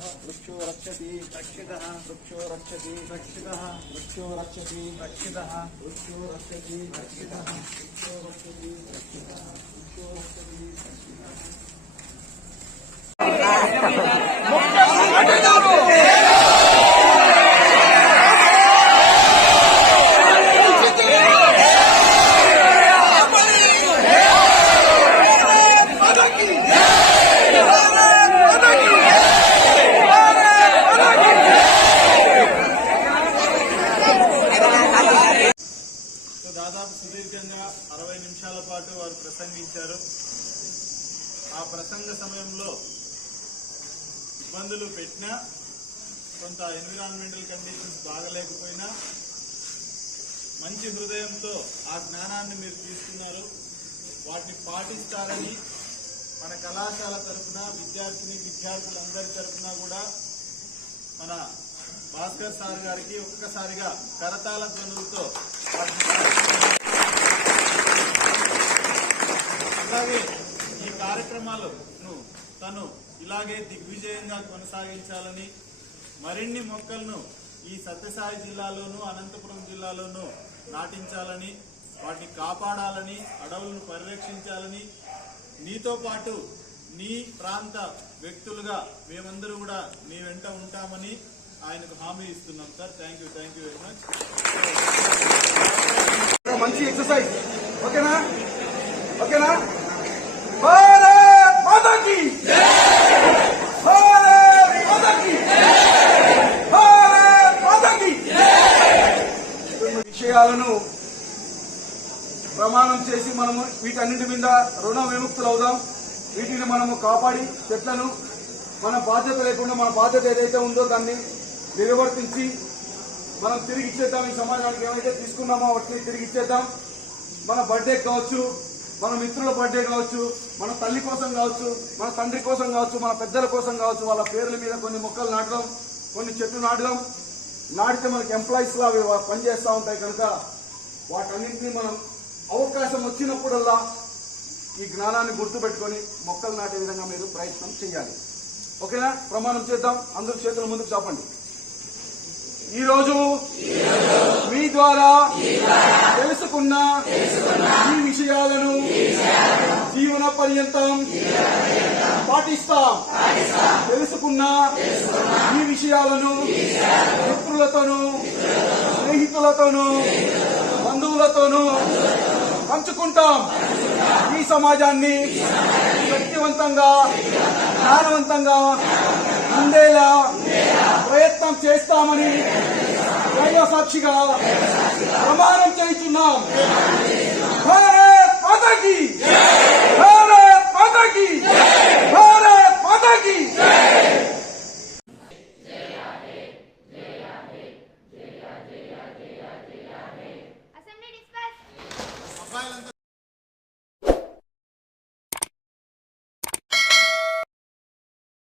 రక్షతి రక్షితः వృక్షో రక్షతి రక్షితः వృక్షో రక్షతి రక్షితः వృక్షో రక్షతి రక్షితः వృక్షో రక్షతి రక్షితः వృక్షో రక్షతి రక్షితः దాదాపు సుదీర్ఘంగా అరవై నిమిషాల పాటు వారు ప్రసంగించారు. ఆ ప్రసంగ సమయంలో ఇబ్బందులు పెట్టినా కొంత ఎన్విరాన్మెంటల్ కండిషన్స్ బాగలేకపోయినా మంచి హృదయంతో ఆ జ్ఞానాన్ని మీరు తీసుకున్నారు. వాటిని పాటిస్తారని మన కళాశాల తరఫున విద్యార్థిని విద్యార్థులందరి తరఫున కూడా మన భాస్కర్ సార్ గారికి ఒక్కసారిగా కరతాళ ధ్వనులతో అలాగే ఈ కార్యక్రమాలను తను ఇలాగే దిగ్విజయంగా కొనసాగించాలని మరిన్ని మొక్కలను ఈ సత్యసాయి జిల్లాలోనూ అనంతపురం జిల్లాలోనూ నాటించాలని వాటిని కాపాడాలని అడవులను పరిరక్షించాలని నీతో పాటు నీ ప్రాంత వ్యక్తులుగా మేమందరూ కూడా నీ వెంట ఉంటామని ఆయనకు హామీ ఇస్తున్నాం sir. Thank you thank you very much మంచి ఎక్సర్సైజ్ ఓకేనా? ఓకేనా? భారత్ మాతాకి! భారత్ మాతాకి! భారత్ మాతాకి! విషయాలను ప్రమాణం చేసి మనము వీటన్నింటి మీద రుణ విముక్తులు అవుదాం. వీటిని మనము కాపాడి చెట్లను మన బాధ్యత లేకుండా మన బాధ్యత ఏదైతే ఉందో దాన్ని నిర్వర్తించి మనం తిరిగి ఇచ్చేద్దాం ఈ సమాజానికి ఏమైతే తీసుకున్నామో వాటిని తిరిగి ఇచ్చేద్దాం. మన బర్త్డే కావచ్చు మన మిత్రుల బర్త్డే కావచ్చు మన తల్లి కోసం కావచ్చు మన తండ్రి కోసం కావచ్చు మన పెద్దల కోసం కావచ్చు వాళ్ళ పేర్ల మీద కొన్ని మొక్కలు నాటడం కొన్ని చెట్లు నాటడం నాటితే మనకి ఎంప్లాయీస్ లా అవి పనిచేస్తూ ఉంటాయి కనుక వాటన్నింటినీ మనం అవకాశం వచ్చినప్పుడల్లా ఈ జ్ఞానాన్ని గుర్తుపెట్టుకొని మొక్కలు నాటే విధంగా మీరు ప్రయత్నం చేయాలి. ఓకేనా? ప్రమాణం చేద్దాం. అందరూ చేతులు ముందుకు చాపండి. ఈరోజు మీ ద్వారా తెలుసుకున్న ఈ విషయాలను జీవన పర్యంతం పాటిస్తాం. తెలుసుకున్న ఈ విషయాలను మిత్రులతోనూ స్నేహితులతోనూ బంధువులతోనూ పంచుకుంటాం. ఈ సమాజాన్ని శక్తివంతంగా జ్ఞానవంతంగా ఉండేలా చేస్తామని దైవ సాక్షిగా ప్రమాణం చేస్తున్నాం